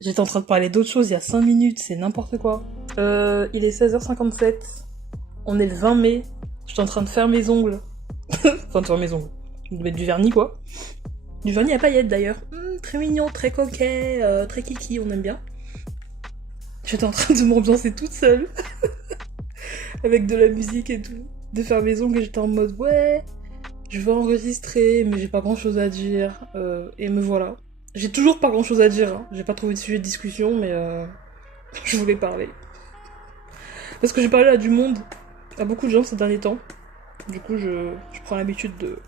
J'étais en train de parler d'autre chose il y a 5 minutes, c'est n'importe quoi. Il est 16h57, on est le 20 mai, j'étais en train de faire mes ongles. Enfin, de faire mes ongles. De mettre du vernis, quoi. Du vernis à paillettes, d'ailleurs. Très mignon, très coquet, très kiki, on aime bien. J'étais en train de m'ambiancer toute seule, avec de la musique et tout, de faire mes ongles, et j'étais en mode, ouais, je veux enregistrer, mais j'ai pas grand chose à dire, et me voilà. J'ai toujours pas grand chose à dire, hein. J'ai pas trouvé de sujet de discussion, mais je voulais parler. Parce que j'ai parlé à du monde, à beaucoup de gens ces derniers temps. Du coup, je prends l'habitude de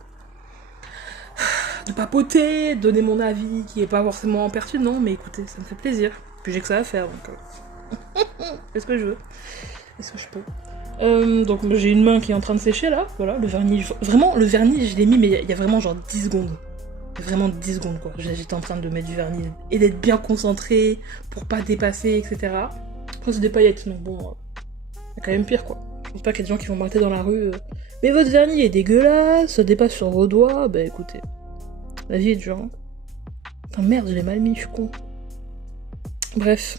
papoter, donner mon avis qui est pas forcément pertinent, mais écoutez, ça me fait plaisir. Puis j'ai que ça à faire, donc est-ce que je veux, est-ce que je peux. Donc j'ai une main qui est en train de sécher là, voilà, le vernis, vraiment le vernis je l'ai mis mais il y a vraiment genre 10 secondes. Vraiment 10 secondes quoi, j'étais en train de mettre du vernis et d'être bien concentré pour pas dépasser, etc. Après c'est des paillettes, donc bon, c'est quand même pire quoi. Je pense pas qu'il y a des gens qui vont m'arrêter dans la rue. Mais votre vernis est dégueulasse, ça dépasse sur vos doigts, bah écoutez, la vie est dure. Hein. Putain merde, je l'ai mal mis, je suis con. Bref.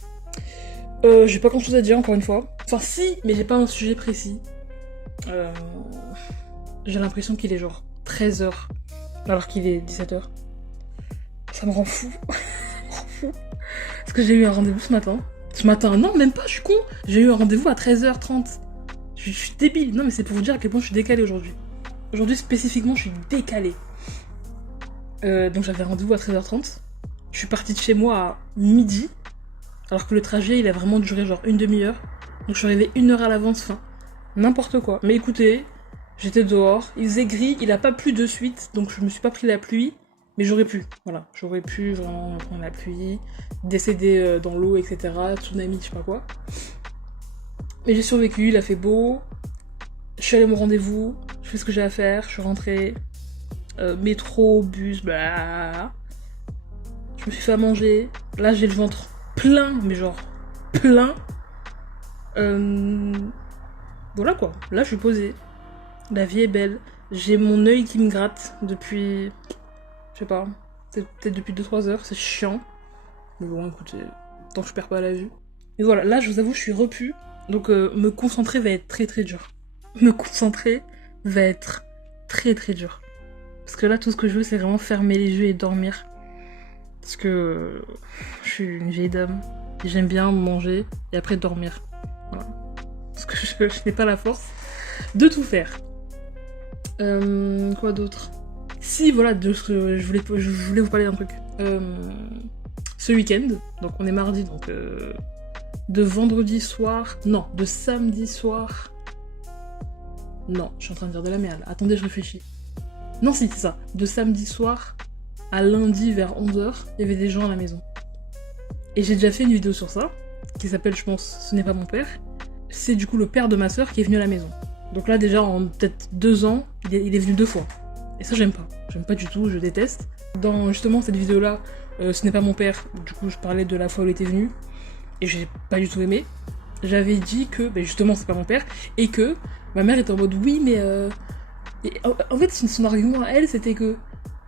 J'ai pas grand chose à dire encore une fois. Enfin si, mais j'ai pas un sujet précis. J'ai l'impression qu'il est genre 13h alors qu'il est 17h. Ça me rend fou. Ça me rend fou. Parce que j'ai eu un rendez-vous ce matin. Ce matin, non même pas, je suis con. J'ai eu un rendez-vous à 13h30. Je suis débile. Non mais c'est pour vous dire à quel point je suis décalée aujourd'hui. Aujourd'hui spécifiquement je suis décalée. Donc j'avais rendez-vous à 13h30. Je suis partie de chez moi à midi. Alors que le trajet, il a vraiment duré genre une demi-heure. Donc je suis arrivée 1 heure à l'avance, enfin, n'importe quoi. Mais écoutez, j'étais dehors, il faisait gris, il a pas plu de suite, donc je me suis pas pris la pluie. Mais j'aurais pu, voilà. J'aurais pu vraiment prendre la pluie, décéder dans l'eau, etc. Tsunami, je sais pas quoi. Mais j'ai survécu, il a fait beau. Je suis allée à mon rendez-vous, je fais ce que j'ai à faire, je suis rentrée. Métro, bus, bla. Je me suis fait à manger. Là, j'ai le ventre plein, mais genre plein. Voilà quoi. Là, je suis posée. La vie est belle. J'ai mon œil qui me gratte depuis. Je sais pas. Peut-être depuis 2-3 heures. C'est chiant. Mais bon, écoutez. Tant que je perds pas la vue. Et voilà, là, je vous avoue, je suis repue. Donc, me concentrer va être très très dur. Me concentrer va être très très dur. Parce que là, tout ce que je veux, c'est vraiment fermer les yeux et dormir. Parce que je suis une vieille dame. Et j'aime bien manger et après dormir. Voilà. Parce que je n'ai pas la force de tout faire. Quoi d'autre? Si, voilà, je voulais vous parler d'un truc. Ce week-end, donc on est mardi, donc de vendredi soir... Non, de samedi soir... Non, je suis en train de dire de la merde. Attendez, je réfléchis. Non, si, c'est ça. De samedi soir à lundi vers 11h, il y avait des gens à la maison. Et j'ai déjà fait une vidéo sur ça, qui s'appelle, je pense, Ce n'est pas mon père. C'est du coup le père de ma soeur qui est venu à la maison. Donc là, déjà, en peut-être 2 ans, il est venu 2 fois. Et ça, j'aime pas. J'aime pas du tout, je déteste. Dans justement cette vidéo-là, Ce n'est pas mon père, du coup, je parlais de la fois où il était venu, et j'ai pas du tout aimé. J'avais dit que, ben justement, c'est pas mon père, et que ma mère était en mode, oui, mais... Et en fait, son argument à elle, c'était que,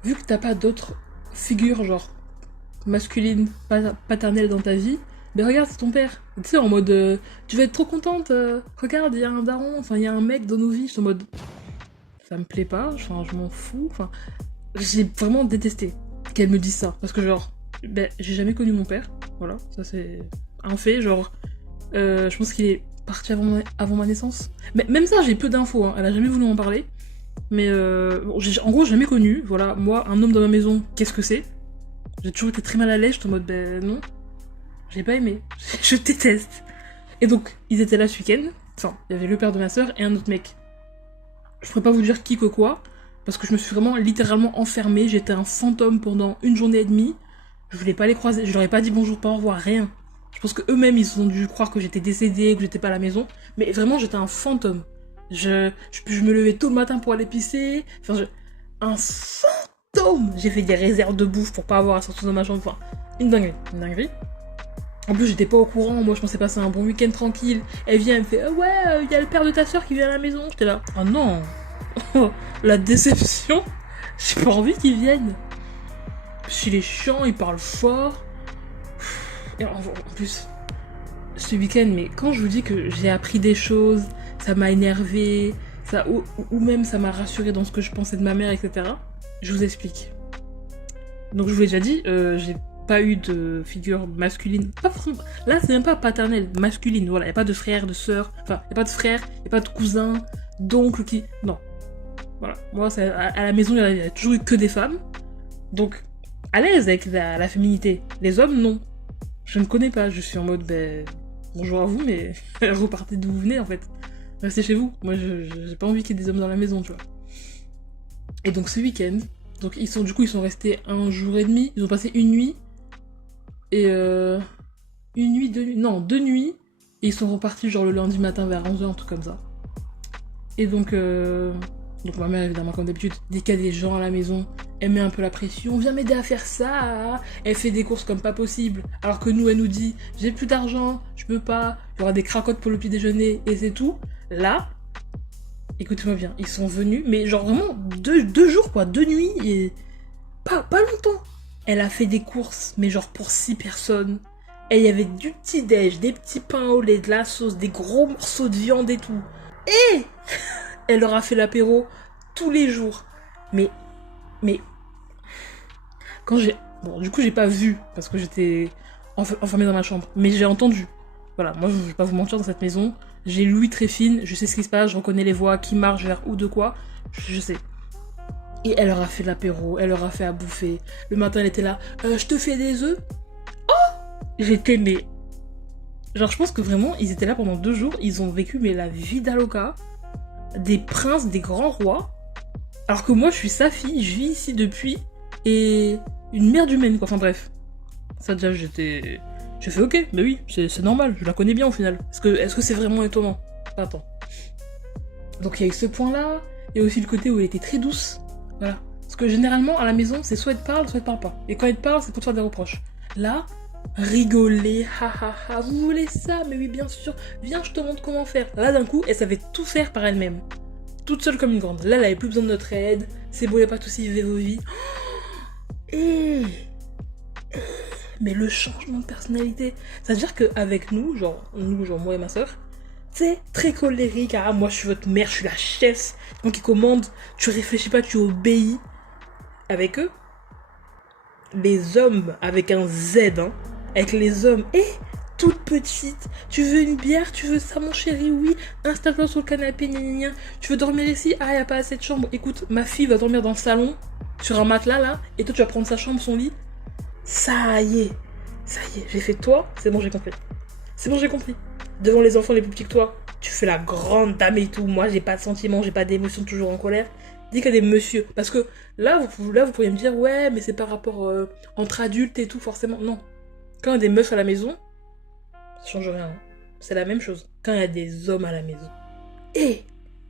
vu que t'as pas d'autres figures, genre, masculines, paternelles dans ta vie, ben regarde, c'est ton père. Tu sais, en mode, tu vas être trop contente, regarde, il y a un daron, enfin, il y a un mec dans nos vies. Je suis en mode, ça me plaît pas, enfin, je m'en fous, enfin, j'ai vraiment détesté qu'elle me dise ça. Parce que, genre, ben, j'ai jamais connu mon père, voilà, ça c'est un fait, genre, je pense qu'il est parti avant ma naissance. Mais même ça, j'ai peu d'infos, hein. Elle a jamais voulu m'en parler. Mais bon, en gros, j'ai jamais connu. Voilà, moi, un homme dans ma maison, qu'est-ce que c'est? J'ai toujours été très mal à l'aise, j'étais en mode, ben non, j'ai pas aimé. Je déteste. Et donc, ils étaient là ce week-end. Enfin, il y avait le père de ma soeur et un autre mec. Je pourrais pas vous dire qui que quoi, parce que je me suis vraiment littéralement enfermée. J'étais un fantôme pendant 1 journée et demie. Je voulais pas les croiser, je leur ai pas dit bonjour, pas au revoir, rien. Je pense que eux-mêmes, ils ont dû croire que j'étais décédée, que j'étais pas à la maison. Mais vraiment, j'étais un fantôme. Je me levais tôt le matin pour aller pisser. Enfin, un fantôme. J'ai fait des réserves de bouffe pour pas avoir à sortir de ma chambre. Enfin, une dinguerie, une dinguerie. En plus, j'étais pas au courant. Moi, je pensais passer un bon week-end tranquille. Elle vient, elle me fait ouais, y a le père de ta soeur qui vient à la maison. J'étais là. Oh non. La déception. J'ai pas envie qu'il vienne. S'il est chiant, il parle fort. Et en plus, ce week-end, mais quand je vous dis que j'ai appris des choses, ça m'a énervé, ou même ça m'a rassuré dans ce que je pensais de ma mère, etc. Je vous explique. Donc je vous l'ai déjà dit, j'ai pas eu de figure masculine, pas forcément, là c'est même pas paternelle, masculine, voilà, y a pas de frère, de sœur, enfin, y a pas de frère, y a pas de cousin, d'oncle qui... Non. Voilà, moi à la maison, il y a toujours eu que des femmes, donc à l'aise avec la féminité. Les hommes, non. Je ne connais pas, je suis en mode, bonjour à vous, mais repartez d'où vous venez en fait. Restez chez vous, moi j'ai pas envie qu'il y ait des hommes dans la maison, tu vois. Et donc ce week-end, donc ils sont restés 1 jour et demi, ils ont passé une nuit, et 2 nuits, et ils sont repartis genre le lundi matin vers 11h, un truc comme ça. Et donc ma mère évidemment comme d'habitude, dès qu'il y a des gens à la maison, elle met un peu la pression, viens m'aider à faire ça, elle fait des courses comme pas possible, alors que nous elle nous dit, j'ai plus d'argent, je peux pas, il y aura des cracottes pour le petit déjeuner, et c'est tout. Là, écoutez-moi bien, ils sont venus, mais genre vraiment 2 jours quoi, 2 nuits, et pas longtemps. Elle a fait des courses, mais genre pour 6 personnes. Et il y avait du petit-déj, des petits pains au lait, de la sauce, des gros morceaux de viande et tout. Et elle leur a fait l'apéro tous les jours. Mais... Quand j'ai... Bon, du coup, j'ai pas vu, parce que j'étais enfermée dans ma chambre. Mais j'ai entendu. Voilà, moi, je vais pas vous mentir, dans cette maison, j'ai l'ouïe très fine, je sais ce qui se passe, je reconnais les voix, qui marchent vers où, de quoi. Je sais. Et elle leur a fait l'apéro, elle leur a fait à bouffer. Le matin, elle était là, je te fais des œufs. Oh, j'étais, mais... Genre, je pense que vraiment, ils étaient là pendant 2 jours, ils ont vécu, mais la vie d'Aloca, des princes, des grands rois. Alors que moi, je suis sa fille, je vis ici depuis, et une merde humaine, quoi. Enfin bref. Ça, déjà, j'ai fait ok, mais oui, c'est normal, je la connais bien au final. Est-ce que c'est vraiment étonnant? Attends. Donc il y a eu ce point-là, il y a aussi le côté où elle était très douce. Voilà. Parce que généralement, à la maison, c'est soit elle te parle, soit elle te parle pas. Et quand elle te parle, c'est pour te faire des reproches. Là, rigoler, ha, vous voulez ça? Mais oui, bien sûr, viens, je te montre comment faire. Là, d'un coup, elle savait tout faire par elle-même. Toute seule comme une grande. Là, elle avait plus besoin de notre aide. C'est beau, il n'y a pas de soucis, vivez vos vies. Mais le changement de personnalité, ça veut dire qu'avec nous, genre moi et ma soeur, c'est très colérique. Ah, moi je suis votre mère, je suis la chef. Donc ils commandent, tu réfléchis pas, tu obéis. Avec eux, les hommes avec un Z, avec les hommes, toute petite, tu veux une bière, tu veux ça mon chéri, oui, installe-toi sur le canapé, gna gna gna. Tu veux dormir ici, ah y a pas assez de chambre, écoute, ma fille va dormir dans le salon, sur un matelas là, et toi tu vas prendre sa chambre, son lit. Ça y est, j'ai fait toi, c'est bon j'ai compris. C'est bon j'ai compris. Devant les enfants les plus petits que toi, tu fais la grande dame et tout, moi j'ai pas de sentiments, j'ai pas d'émotions, toujours en colère. Dis qu'il y a des messieurs, parce que là vous pourriez me dire, ouais mais c'est par rapport entre adultes et tout, forcément, non. Quand il y a des meufs à la maison, ça change rien, c'est la même chose. Quand il y a des hommes à la maison,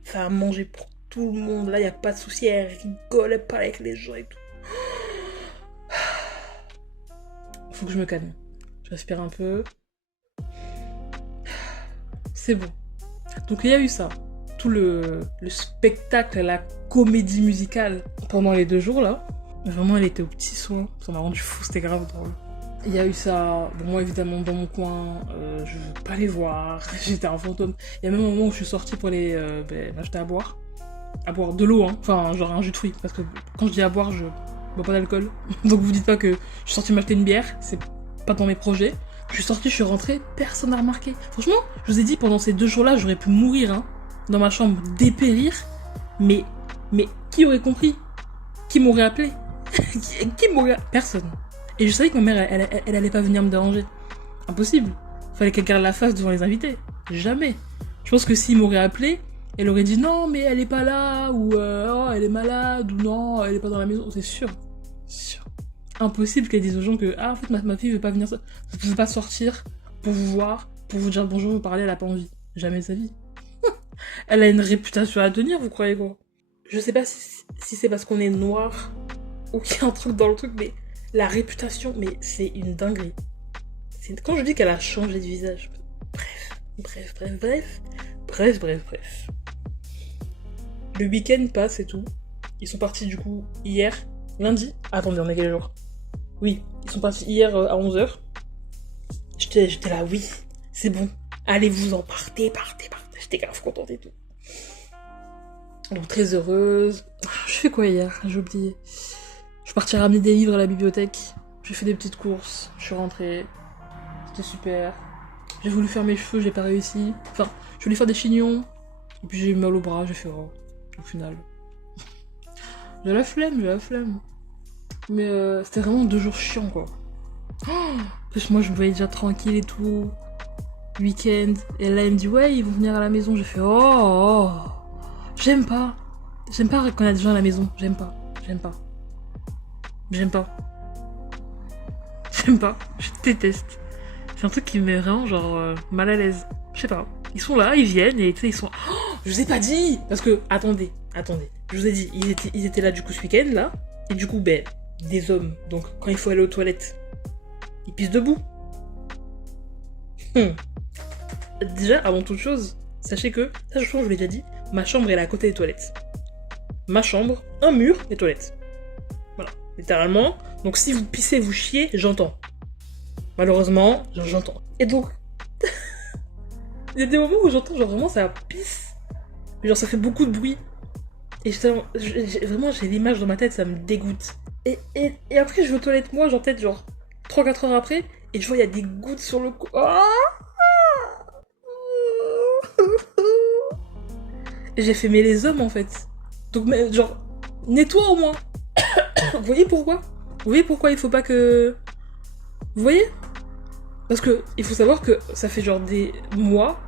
ça a mangé pour tout le monde, là il y a pas de souci, elle rigole, elle parle avec les gens et tout. Faut que je me calme. Je respire un peu. C'est bon. Donc il y a eu ça. Tout le spectacle, la comédie musicale pendant les 2 jours là. Vraiment elle était au petit soin. Ça m'a rendu fou, c'était grave drôle. Il y a eu ça. Bon, moi évidemment dans mon coin, je veux pas les voir. J'étais un fantôme. Il y a même un moment où je suis sortie pour aller m'acheter à boire. À boire de l'eau, Enfin genre un jus de fruits. Parce que quand je dis à boire, je bois pas d'alcool. Donc vous dites pas que je suis sortie m'acheter une bière. C'est pas dans mes projets. Je suis sortie, je suis rentrée, personne n'a remarqué. Franchement, je vous ai dit, pendant ces 2 jours-là, j'aurais pu mourir, dans ma chambre, dépérir. Mais qui aurait compris? Qui m'aurait appelé? Qui m'aurait... Personne. Et je savais que ma mère, elle allait pas venir me déranger. Impossible. Fallait qu'elle garde la face devant les invités. Jamais. Je pense que s'il m'aurait appelé, elle aurait dit non, mais elle est pas là, ou oh, elle est malade, ou non, elle est pas dans la maison. C'est sûr. Impossible qu'elle dise aux gens que en fait ma fille veut pas venir, veut pas sortir pour vous voir, pour vous dire bonjour, vous parler, elle a pas envie. Jamais de sa vie. Elle a une réputation à tenir, vous croyez quoi? Je sais pas si c'est parce qu'on est noir ou qu'il y a un truc dans le truc, mais la réputation, mais c'est une dinguerie. Quand je dis qu'elle a changé de visage. Bref. Le week-end passe et tout. Ils sont partis du coup hier, lundi. Attendez, on est quel jour? Oui, ils sont partis hier à 11h. J'étais là, oui, c'est bon. Allez-vous-en, partez. J'étais grave contente et tout. Donc très heureuse. Je fais quoi hier? J'ai oublié. Je suis partie ramener des livres à la bibliothèque. J'ai fait des petites courses. Je suis rentrée. C'était super. J'ai voulu faire mes cheveux, j'ai pas réussi. Enfin, je voulais faire des chignons. Et puis j'ai eu mal au bras, j'ai fait oh, au final. J'ai la flemme. Mais c'était vraiment 2 jours chiants quoi. En plus moi je me voyais déjà tranquille et tout. Week-end. Et là elle me dit ouais ils vont venir à la maison. J'ai fait oh. J'aime pas quand il y a des gens à la maison. J'aime pas. Je déteste. C'est un truc qui me met vraiment genre mal à l'aise. Je sais pas. Ils sont là, ils viennent et tu sais ils sont. Oh, je vous ai pas dit. Parce que attendez. Je vous ai dit ils étaient là du coup ce week-end là. Et du coup des hommes. Donc quand il faut aller aux toilettes, ils pissent debout. Déjà avant toute chose, sachez que ça je vous l'ai déjà dit. Ma chambre elle est à côté des toilettes. Ma chambre, un mur, les toilettes. Voilà, littéralement. Donc si vous pissez, vous chiez, j'entends. Malheureusement, j'entends. Et donc, il y a des moments où j'entends genre vraiment ça pisse. Genre ça fait beaucoup de bruit. Et vraiment j'ai l'image dans ma tête, ça me dégoûte. Et après je vais aux toilettes moi, genre peut-être genre 3-4 heures après, et je vois il y a des gouttes sur le cou. Et j'ai fait mais les hommes en fait. Donc mais, genre nettoie au moins. Vous voyez pourquoi il faut pas que... Vous voyez? Parce que il faut savoir que ça fait genre des mois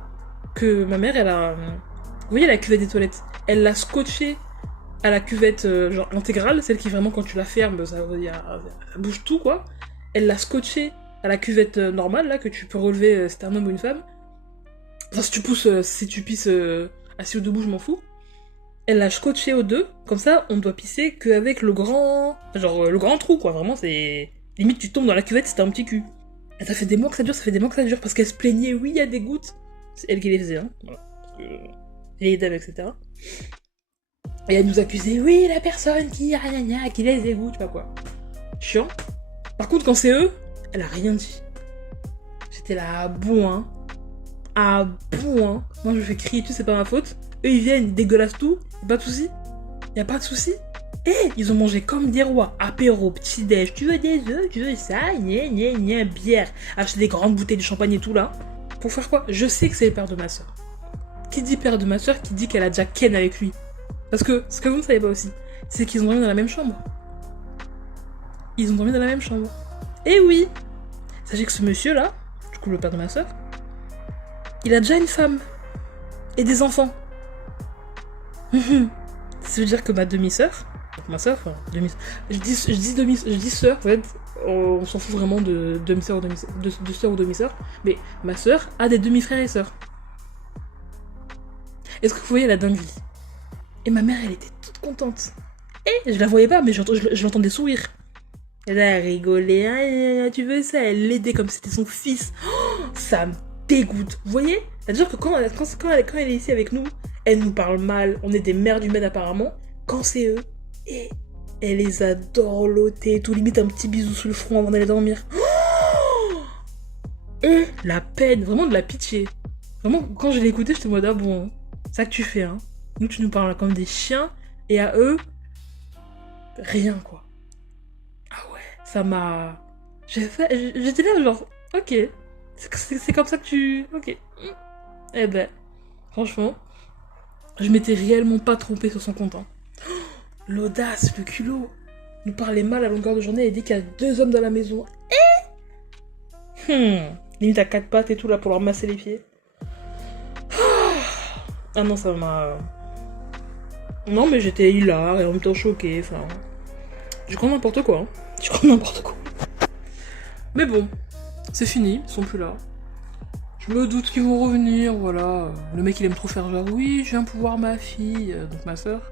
que ma mère elle a... Vous voyez la cuvette des toilettes? Elle l'a scotché à la cuvette genre intégrale, celle qui vraiment quand tu la fermes ça bouge tout quoi. Elle l'a scotché à la cuvette normale là que tu peux relever si t'es un homme ou une femme. Enfin si tu pisses assis ou debout je m'en fous. Elle l'a scotché aux deux, comme ça on doit pisser qu'avec le grand... Genre le grand trou quoi, vraiment c'est... Limite tu tombes dans la cuvette si t'as un petit cul. Et ça fait des mois que ça dure, parce qu'elle se plaignait, oui il y a des gouttes. C'est elle qui les faisait, hein. Voilà. Parce que... les dames, etc. Et elle nous accusait, oui la personne qui laisse des gouttes, je sais pas quoi. Chiant. Par contre quand c'est eux, elle a rien dit. J'étais là, ah bon hein. Moi je fais crier, tu sais, c'est pas ma faute. Eux ils viennent, ils dégueulassent tout, y'a pas de soucis. Et ils ont mangé comme des rois, apéro, petit-déj, tu veux des œufs, tu veux ça, bière, acheter des grandes bouteilles de champagne et tout là. Pour faire quoi? Je sais que c'est le père de ma soeur. Qui dit père de ma soeur, qui dit qu'elle a déjà ken avec lui. Parce que ce que vous ne savez pas aussi, c'est qu'ils ont dormi dans la même chambre. Et oui, sachez que ce monsieur là, du coup le père de ma soeur, il a déjà une femme et des enfants. Ça veut dire que ma demi-sœur, ma sœur, enfin, je dis sœur, en fait, on s'en fout vraiment de demi-sœur de sœur ou demi-sœur, mais ma sœur a des demi-frères et sœurs. Est-ce que vous voyez la dinguerie? Et ma mère, elle était toute contente. Et je la voyais pas, mais je l'entendais sourire. Elle a rigolé, ah, tu veux ça? Elle l'aidait comme si c'était son fils. Oh, ça me dégoûte. Vous voyez? C'est-à-dire que quand elle est ici avec nous, elle nous parle mal. On est des mères humaines apparemment. Quand c'est eux, et elle les a dorlotés et tout. Limite un petit bisou sur le front avant d'aller dormir. Oh, et la peine, vraiment de la pitié. Vraiment, quand je l'ai écouté, j'étais en mode, ah bon, c'est ça que tu fais, hein. Nous, tu nous parles comme des chiens, et à eux, rien, quoi. Ah ouais, ça m'a... J'étais là, genre, ok, c'est comme ça que tu... Ok. Eh ben, franchement, je m'étais réellement pas trompée sur son compte, hein. L'audace, le culot, nous parlait mal à longueur de journée et dit qu'il y a 2 hommes dans la maison. Limite à 4 pattes et tout, là, pour leur masser les pieds. Ah non, ça m'a... Non, mais j'étais hilar et en même temps choquée, enfin... Je crois n'importe quoi, hein. Mais bon, c'est fini, ils sont plus là. Je me doute qu'ils vont revenir, voilà. Le mec, il aime trop faire genre, oui, je viens pour voir ma fille, donc ma soeur.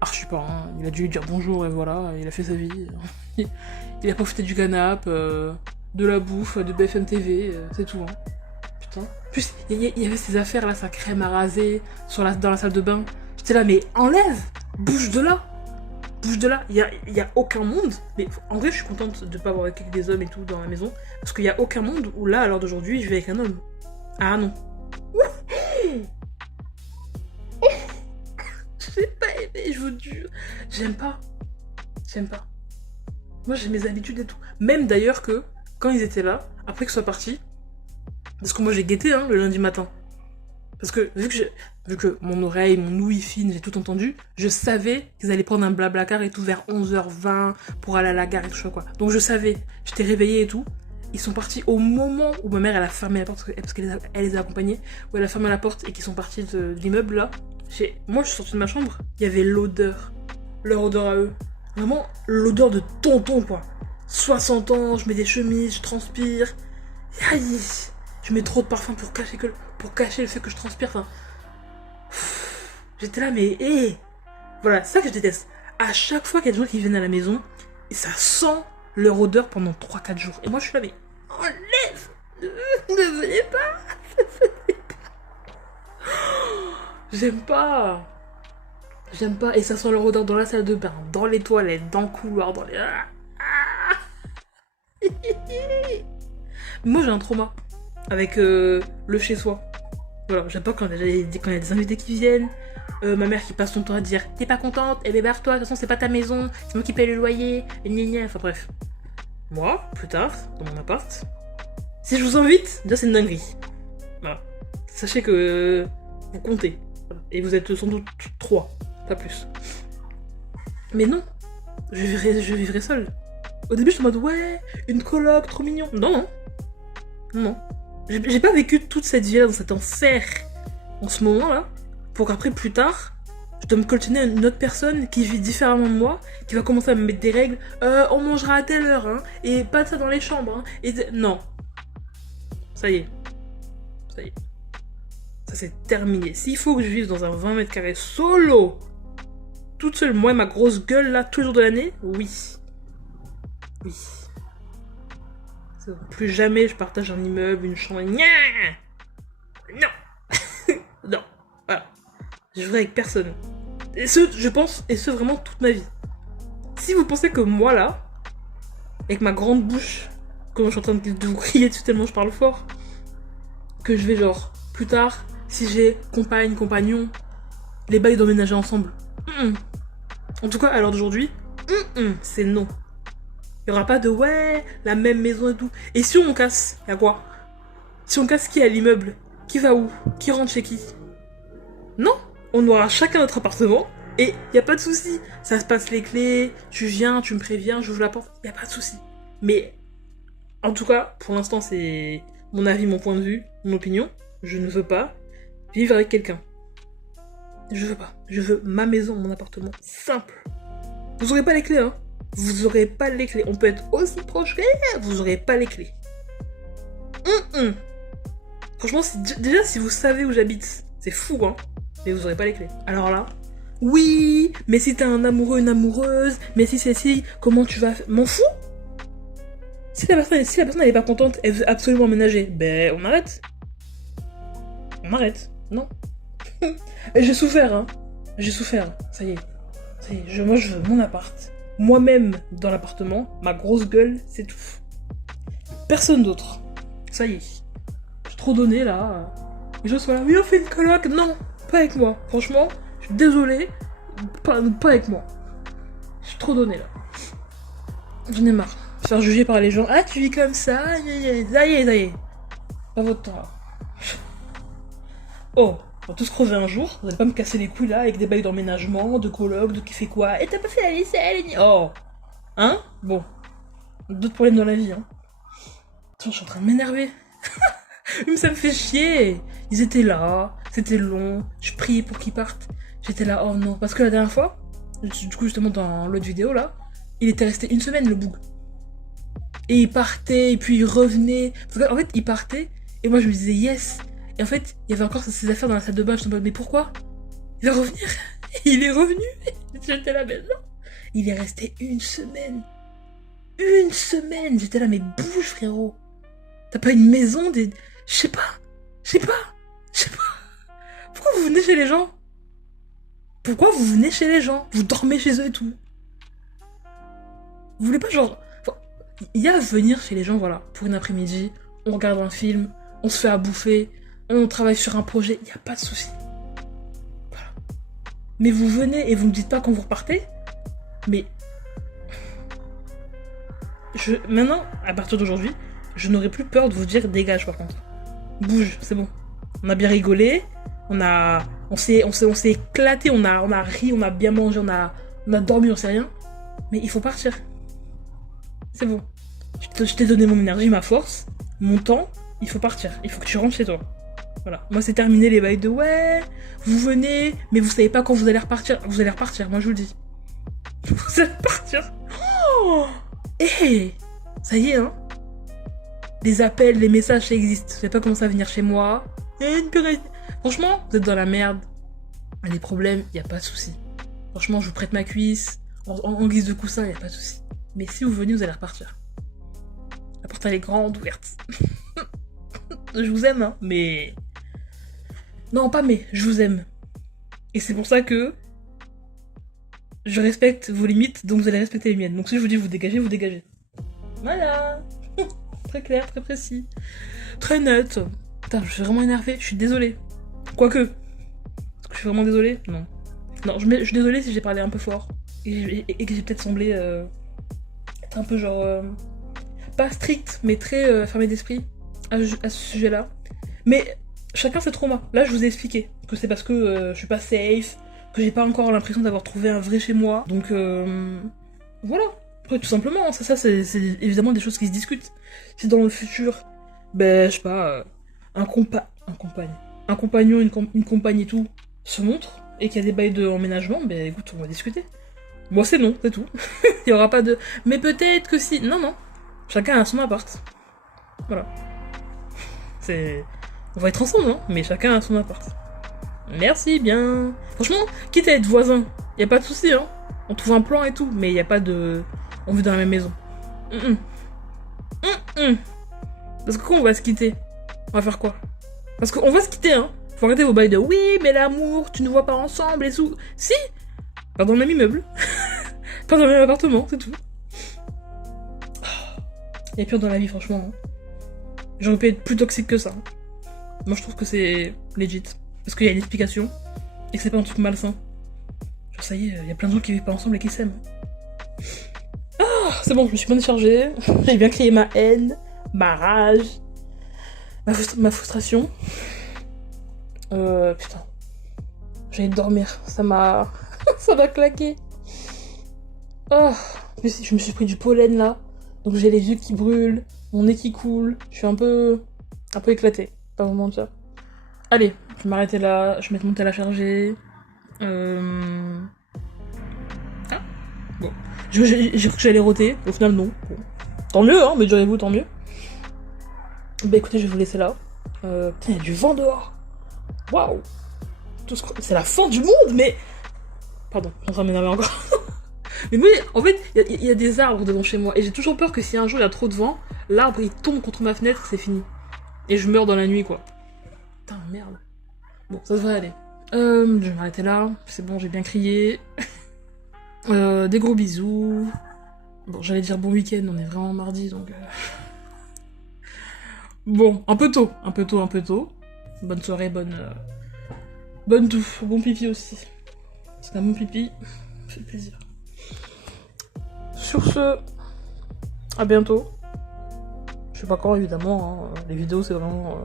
Archi pas, hein. Il a dû lui dire bonjour et voilà, il a fait sa vie. Il a profité du canapé, de la bouffe, de BFM TV, c'est tout, hein. Putain. En plus, il y avait ces affaires là, sa crème à raser dans la salle de bain. J'étais là, mais enlève, bouge de là. bouge de là. Il y a aucun monde. Mais en vrai, je suis contente de pas avoir avec des hommes et tout dans la maison. Parce qu'il y a aucun monde où là, à l'heure d'aujourd'hui, je vais avec un homme. Ah non. J'ai pas aimé, je vous jure. J'aime pas. Moi, j'ai mes habitudes et tout. Même d'ailleurs que, quand ils étaient là, après qu'ils soient partis, parce que moi, j'ai guetté le lundi matin. Parce que vu que mon oreille, mon ouïe fine, j'ai tout entendu, je savais qu'ils allaient prendre un blablacar et tout vers 11h20 pour aller à la gare et tout ça quoi. Donc je savais, j'étais réveillée et tout. Ils sont partis au moment où ma mère elle a fermé la porte parce qu'elle les a accompagnés, où elle a fermé la porte et qu'ils sont partis de l'immeuble là. Moi je suis sortie de ma chambre, il y avait l'odeur, leur odeur à eux. Vraiment l'odeur de tonton quoi. 60 ans, je mets des chemises, je transpire. Aïe, je mets trop de parfum pour cacher le fait que je transpire. Enfin, j'étais là, mais voilà, c'est ça que je déteste. À chaque fois qu'il y a des gens qui viennent à la maison, et ça sent leur odeur pendant 3-4 jours. Et moi, je suis là, mais enlève, ne venez pas, J'aime pas. Et ça sent leur odeur dans la salle de bain, dans les toilettes, dans le couloir, dans les... Moi, j'ai un trauma avec le chez-soi. Voilà, j'aime pas quand il y a des invités qui viennent, ma mère qui passe son temps à dire t'es pas contente, eh ben barre-toi, de toute façon c'est pas ta maison, c'est moi qui paye le loyer, gna, enfin bref. Moi, plus tard, dans mon appart, si je vous invite, déjà c'est une dinguerie. Voilà. Sachez que vous comptez. Et vous êtes sans doute 3, pas plus. Mais non, je vivrai seule. Au début, je suis en mode ouais, une coloc, trop mignon. Non. J'ai pas vécu toute cette vie-là dans cet enfer en ce moment-là, pour qu'après, plus tard, je dois me coltiner une autre personne qui vit différemment de moi, qui va commencer à me mettre des règles. On mangera à telle heure, hein, et pas de ça dans les chambres, hein. Non. Ça y est. Ça c'est terminé. S'il faut que je vive dans un 20 mètres carrés solo, toute seule, moi et ma grosse gueule là, tous les jours de l'année, oui. Plus jamais je partage un immeuble, une chambre. Non. Non. Voilà. Je vivrai avec personne. Et je pense, vraiment toute ma vie. Si vous pensez que moi là, avec ma grande bouche, comme je suis en train de vous crier dessus tellement je parle fort, que je vais genre, plus tard, si j'ai compagnon, les bails d'emménager ensemble. En tout cas, à l'heure d'aujourd'hui, c'est non. Il n'y aura pas de ouais, la même maison et tout. Et si on casse, y'a quoi? Si on casse, qui est à l'immeuble? Qui va où? Qui rentre chez qui? Non, on aura chacun notre appartement et y a pas de souci. Ça se passe les clés, tu viens, tu me préviens, j'ouvre la porte, y a pas de souci. Mais en tout cas, pour l'instant, c'est mon avis, mon point de vue, mon opinion. Je ne veux pas vivre avec quelqu'un. Je veux pas. Je veux ma maison, mon appartement, simple. Vous aurez pas les clés, hein. Vous aurez pas les clés. On peut être aussi proche que vous aurez pas les clés. Franchement, déjà, si vous savez où j'habite, c'est fou, hein. Mais vous aurez pas les clés. Alors là, oui, mais si t'as un amoureux, une amoureuse, mais si c'est si, comment tu vas... M'en fous. Si la personne elle est pas contente, elle veut absolument emménager, ben on arrête. Non. Et j'ai souffert, hein. Ça y est. Moi je veux mon appart. Moi-même dans l'appartement, ma grosse gueule, c'est tout. Personne d'autre. Ça y est. J'ai trop donné là. Les gens sont là, oui on fait une coloc. Non, pas avec moi. Franchement, je suis désolée. Pas avec moi. J'ai trop donné là. J'en ai marre. Se faire juger par les gens. Ah tu vis comme ça. Ça y est. Pas votre temps là. Oh, on va tous crever un jour. Vous allez pas me casser les couilles là avec des bails d'emménagement, de coloc, de qui fait quoi. Et t'as pas fait la vaisselle. Oh. Hein? Bon. D'autres problèmes dans la vie, hein. Attends, je suis en train de m'énerver. Mais ça me fait chier. Ils étaient là, c'était long, je priais pour qu'ils partent. J'étais là, oh non. Parce que la dernière fois, du coup justement dans l'autre vidéo là, il était resté 1 semaine le boug. Et il partait, et puis il revenait. Parce qu'en fait, il partait, et moi je me disais yes. Et en fait, il y avait encore ses affaires dans la salle de bain, je me disais, mais pourquoi? Il va revenir. Et il est revenu. J'étais là, mais non. Il est resté 1 semaine. 1 semaine. J'étais là, mais bouge frérot. T'as pas une maison, des... Je sais pas. Pourquoi vous venez chez les gens? Vous dormez chez eux et tout. Vous voulez pas genre... Il y a à venir chez les gens, voilà, pour une après-midi, on regarde un film, on se fait à bouffer, on travaille sur un projet, il n'y a pas de souci. Voilà. Mais vous venez et vous me dites pas quand vous repartez, mais... Maintenant, à partir d'aujourd'hui, je n'aurai plus peur de vous dire dégage par contre. Bouge, c'est bon. On a bien rigolé, on s'est éclaté, on a ri, on a bien mangé, on a dormi, on sait rien. Mais il faut partir. C'est bon. Je t'ai donné mon énergie, ma force, mon temps, il faut partir. Il faut que tu rentres chez toi. Voilà. Moi, c'est terminé les bails de ouais, vous venez, mais vous savez pas quand vous allez repartir. Vous allez repartir, moi je vous le dis. Vous allez repartir. Oh, hey, ça y est, hein. Les appels, les messages, ça existe. Vous savez pas commencer à venir chez moi. Franchement, vous êtes dans la merde. Les problèmes, y a pas de souci. Franchement, je vous prête ma cuisse. En guise de coussin, y a pas de souci. Mais si vous venez, vous allez repartir. La porte, elle est grande, ouverte. Je vous aime, hein, mais... Non, pas mais, je vous aime. Et c'est pour ça que... Je respecte vos limites, donc vous allez respecter les miennes. Donc si je vous dis vous dégagez, vous dégagez. Voilà. Très clair, très précis. Très net. Putain, je suis vraiment énervée, je suis désolée. Quoique. Est-ce que je suis vraiment désolée? Non. Non, je suis désolée si j'ai parlé un peu fort. Et que j'ai peut-être semblé être un peu genre... pas strict, mais très fermé d'esprit à ce sujet-là. Mais chacun ses traumas. Là, je vous ai expliqué que c'est parce que je suis pas safe, que j'ai pas encore l'impression d'avoir trouvé un vrai chez moi. Donc, voilà. Après, tout simplement, ça c'est évidemment des choses qui se discutent. Si dans le futur, ben, je sais pas, un compagnon, une compagne et tout, se montre, et qu'il y a des bails d'emménagement, ben écoute, on va discuter. Moi, c'est non, c'est tout. Il y aura pas de... Mais peut-être que si... Non, non. Chacun a son appart. Voilà. C'est... On va être ensemble, hein, mais chacun a son appart. Merci, bien. Franchement, quitte à être voisin, y a pas de souci, hein. On trouve un plan et tout, mais y a pas de... On vit dans la même maison. Parce que quand on va se quitter, on va faire quoi? Parce qu'on va se quitter, hein. Faut arrêter vos bails de oui, mais l'amour, tu ne vois pas ensemble et tout. Si! Pas dans le même immeuble. Pas dans le même appartement, c'est tout. Il y a pire dans la vie, franchement. Hein. J'aurais pu être plus toxique que ça. Moi, je trouve que c'est legit. Parce qu'il y a une explication. Et que c'est pas un truc malsain. Genre, ça y est, il y a plein de gens qui vivent pas ensemble et qui s'aiment. Ah, c'est bon, je me suis bien déchargée. J'ai bien crié ma haine, ma rage, ma frustration. Putain. J'allais dormir. Ça m'a... ça m'a claqué. Oh, je me suis pris du pollen là. Donc j'ai les yeux qui brûlent, mon nez qui coule. Je suis un peu éclatée. Pas vous mentir. Allez, je vais m'arrêter là. Je vais mettre mon tel à charger. Ah, bon. J'ai cru que j'allais roter. Au final, non. Bon. Tant mieux, hein, mais direz-vous, tant mieux. Bah écoutez, je vais vous laisser là. Putain, il y a du vent dehors. Waouh. C'est la fin du monde, mais... Pardon, je suis en train de m'énerver encore. Mais oui, en fait, il y a des arbres devant chez moi. Et j'ai toujours peur que si un jour il y a trop de vent, l'arbre il tombe contre ma fenêtre, c'est fini. Et je meurs dans la nuit, quoi. Putain, merde. Bon, ça devrait aller. Je vais m'arrêter là. C'est bon, j'ai bien crié. Des gros bisous. Bon, j'allais dire bon week-end, on est vraiment mardi, donc... Bon, un peu tôt. Bonne soirée, bonne tout. Bon pipi aussi. C'est un bon pipi. Ça fait plaisir. Sur ce, à bientôt. Je sais pas quand, évidemment. Hein. Les vidéos, c'est vraiment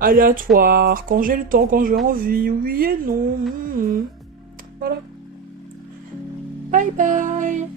aléatoire. Quand j'ai le temps, quand j'ai envie. Oui et non. Voilà. Bye bye.